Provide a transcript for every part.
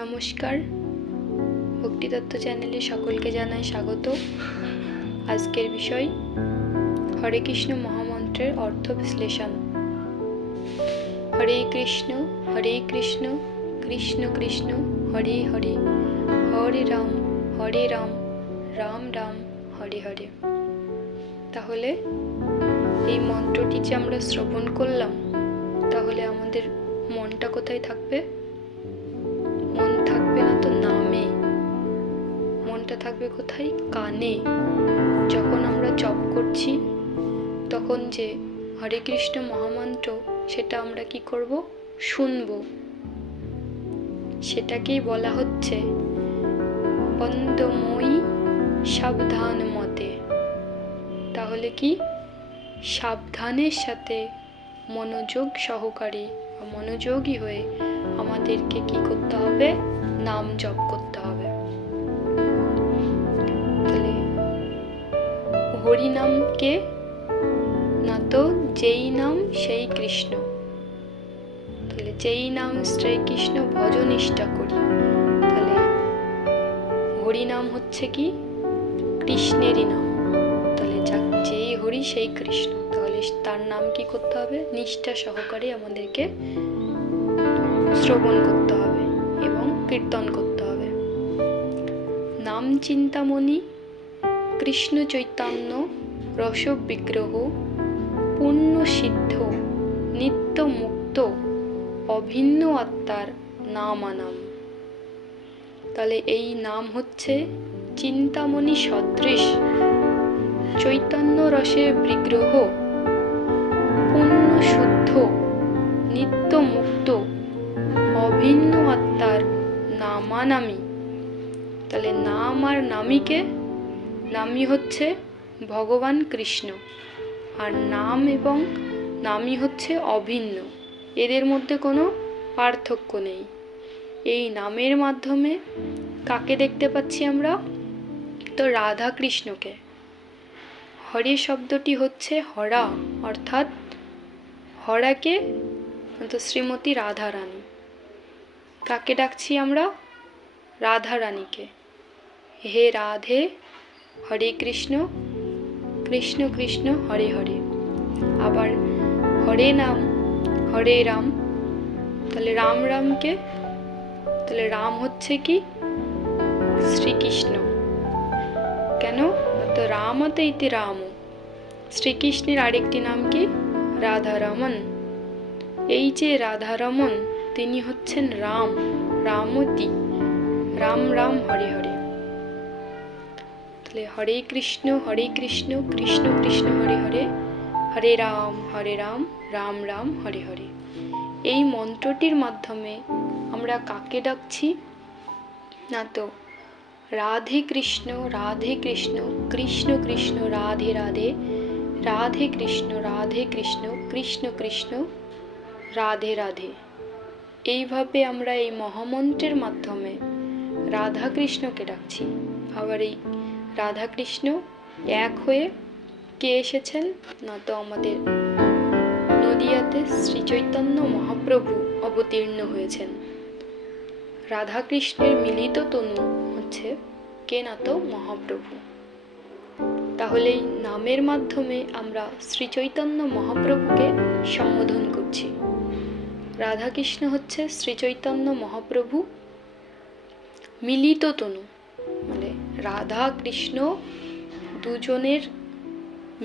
নমস্কার, ভক্তিতত্ত্ব চ্যানেলে সকলকে জানাই স্বাগত। আজকের বিষয় হরে কৃষ্ণ মহামন্ত্রের অর্থ বিশ্লেষণ। হরে কৃষ্ণ কৃষ্ণ কৃষ্ণ হরে হরে, হরে রাম রাম রাম হরে হরে। তাহলে এই মন্ত্রটি যে আমরা শ্রবণ করলাম, তাহলে আমাদের মনটা কোথায় থাকবে? মন থাকবে না তো নামে, মনটা থাকবে কোথায়? কানে। যখন আমরা জপ করছি তখন যে হরে কৃষ্ণ মহামন্ত্র, সেটা আমরা কি করব? শুনব। সেটাকেই বলা হচ্ছে বন্দময়ী সাবধান মতে। তাহলে কি? সাবধানের সাথে মনোযোগ সহকারে, মনোযোগী হয়ে আমাদেরকে কি করতে হবে? নাম জপ করতে হবে। তাহলে হরি নামকে না তো যেই নাম সেই কৃষ্ণ। তাহলে যেই নাম শ্রী কৃষ্ণ ভজ নিষ্ঠা করি। তাহলে হরি নাম হচ্ছে কি? কৃষ্ণেরই নাম। তাহলে যেই হরি সেই কৃষ্ণ। তাহলে তার নাম কি করতে হবে? নিষ্ঠা সহকারে আমাদেরকে শ্রবণ করতে হবে এবং কীর্তন করতে হবে। নাম চিন্তামণি কৃষ্ণ চৈতন্য রস বিগ্রহ পূর্ণ সিদ্ধ নিত্য মুক্ত অভিন্ন আত্মার নামানাম। তাহলে এই নাম হচ্ছে চিন্তামণি সদৃশ চৈতন্য রসের বিগ্রহ, পূর্ণ শুদ্ধ নিত্য মুক্ত অভিন্ন আত্মার নামানামি। তাহলে নাম আর নামীকে, নামী হচ্ছে ভগবান কৃষ্ণ, আর নাম এবং নামী হচ্ছে অভিন্ন। এদের মধ্যে কোনো পার্থক্য নেই। এই নামের মাধ্যমে কাকে দেখতে পাচ্ছি আমরা? তো রাধা কৃষ্ণকে। হরে শব্দটি হচ্ছে হরা, অর্থাৎ হরাকে, তো শ্রীমতী রাধা রানী। কাকে ডাকছি আমরা? রাধা রানীকে। হে রাধে, হরে কৃষ্ণ কৃষ্ণ কৃষ্ণ হরে হরে। আবার হরে নাম হরে রাম। তাহলে রাম রামকে, তাহলে রাম হচ্ছে কি? শ্রীকৃষ্ণ। কেন? তো রামতে ইতি রাম। শ্রীকৃষ্ণের আরেকটি নাম কি? রাধারমন। এই যে রাধারমন, তিনি হচ্ছেন রাম, রামতি, রাম রাম হরে হরে। তাহলে হরে কৃষ্ণ কৃষ্ণ কৃষ্ণ হরে হরে, হরে রাম রাম রাম হরে হরে। এই মন্ত্রটির মাধ্যমে আমরা কাকে ডাকছি? না তো রাধে কৃষ্ণ কৃষ্ণ কৃষ্ণ রাধে রাধে, রাধে কৃষ্ণ কৃষ্ণ কৃষ্ণ রাধে রাধে। এইভাবে আমরা এই মহামন্ত্রের মাধ্যমে রাধা কৃষ্ণকে ডাকছি। আবার এই রাধা কৃষ্ণ এক হয়ে কে এসেছেন? না তো আমাদের নদিয়াতে শ্রী চৈতন্য মহাপ্রভু অবতীর্ণ হয়েছেন। রাধা কৃষ্ণের মিলিত তনু হচ্ছে কে? না তো মহাপ্রভু। তাহলে এই নামের মাধ্যমে আমরা শ্রী চৈতন্য মহাপ্রভুকে সম্বোধন করছি। রাধা কৃষ্ণ হচ্ছে শ্রী চৈতন্য মহাপ্রভু মিলিত তনু। মানে রাধা কৃষ্ণ দুজনের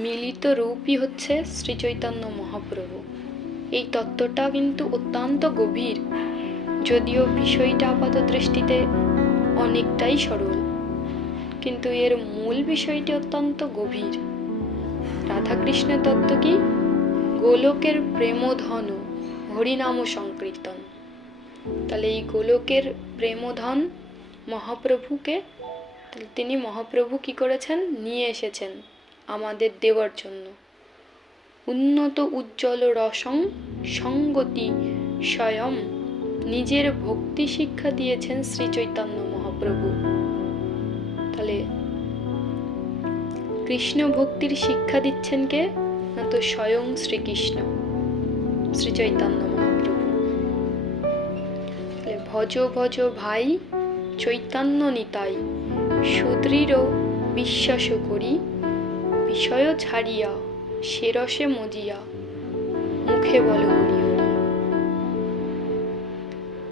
মিলিত রূপই হচ্ছে শ্রী চৈতন্য মহাপ্রভু। এই তত্ত্বটা কিন্তু অত্যন্ত গভীর, যদিও বিষয়টা আপাত দৃষ্টিতে অনেকটাই সরল, কিন্তু এর মূল বিষয়টি অত্যন্ত গভীর। রাধাকৃষ্ণ তত্ত্ব কি? গোলকের প্রেমধন হরিনাম সংকীর্তন। তাহলে এই গোলকের প্রেমধন মহাপ্রভুকে, তিনি মহাপ্রভু কি করেছেন? নিয়ে এসেছেন আমাদের দেওয়ার জন্য। উন্নত উজ্জ্বল রসং সঙ্গতি স্বয়ং, নিজের ভক্তি শিক্ষা দিয়েছেন শ্রী চৈতন্য মহাপ্রভু। তাহলে কৃষ্ণ ভক্তির শিক্ষা দিচ্ছেন কে? না তো স্বয়ং শ্রীকৃষ্ণ, শ্রী চৈতন্য মহাপ্রভু। ভজ ভজ ভাই চৈতন্য নিতাই, সুদৃঢ় বিশ্বাস করি, বিষয় ছাড়িয়া সে রসে মজিয়া, মুখে বলো হরি হরি।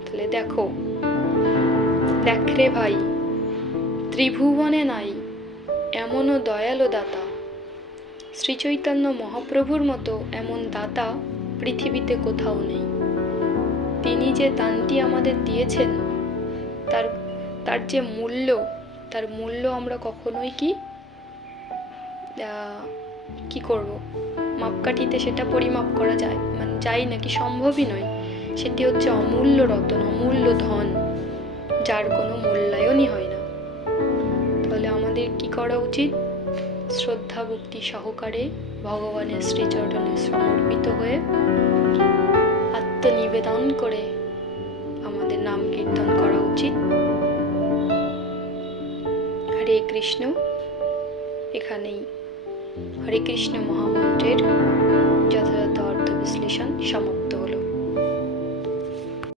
তাহলে দেখো, দেখ রে ভাই, ত্রিভুবনে নাই এমনও দয়ালু দাতা, শ্রী চৈতন্য মহাপ্রভুর মতো এমন দাতা পৃথিবীতে কোথাও নেই। তিনি যে দানটি আমাদের দিয়েছেন, তার যে মূল্য, তার মূল্য আমরা কখনোই কি করব, মাপকাঠিতে সেটা পরিমাপ করা যায় যায় নাকি, সম্ভবই নয়। সেটি হচ্ছে অমূল্য রতন, অমূল্য ধন, যার কোনো মূল্যায়নই হয় না। তাহলে আমাদের কি করা উচিত? শ্রদ্ধা ভক্তি সহকারে ভগবানের শ্রীচরণে সমর্পিত হয়ে আত্মনিবেদন করে আমাদের নাম কীর্তন করা উচিত। হরে কৃষ্ণ। এখানেই হরে কৃষ্ণ মহামন্ত্রের যথাযথ